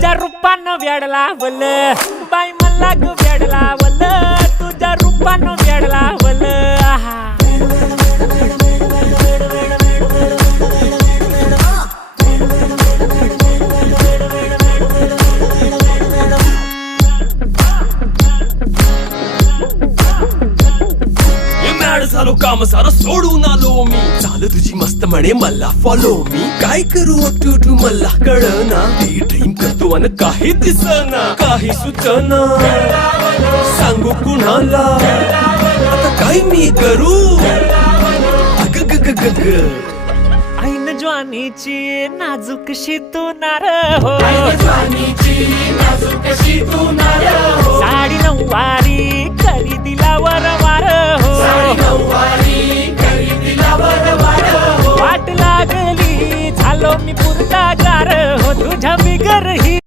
तुझ्या रूपानं वेड लावल बाई मला ग वेड लावल तुझ्या रूपानं वेड लावल आहा झालो काम सारं सोडून आलो मी चाल तुझी मस्त म्हणे मला फॉलो मी काय करू टू मला कळना ती ड्रीम करतो अन काही दिसना काही सुचना सांगू कुणाला आता काय मी करू अग ग ग ग ग ऐन ज्वानीची नाजूकशी तू नार हो साडी नऊवारी करी दिला वरवार हो वाट लागली झालो मी पुरता गार हो तुझ्या बिगर ही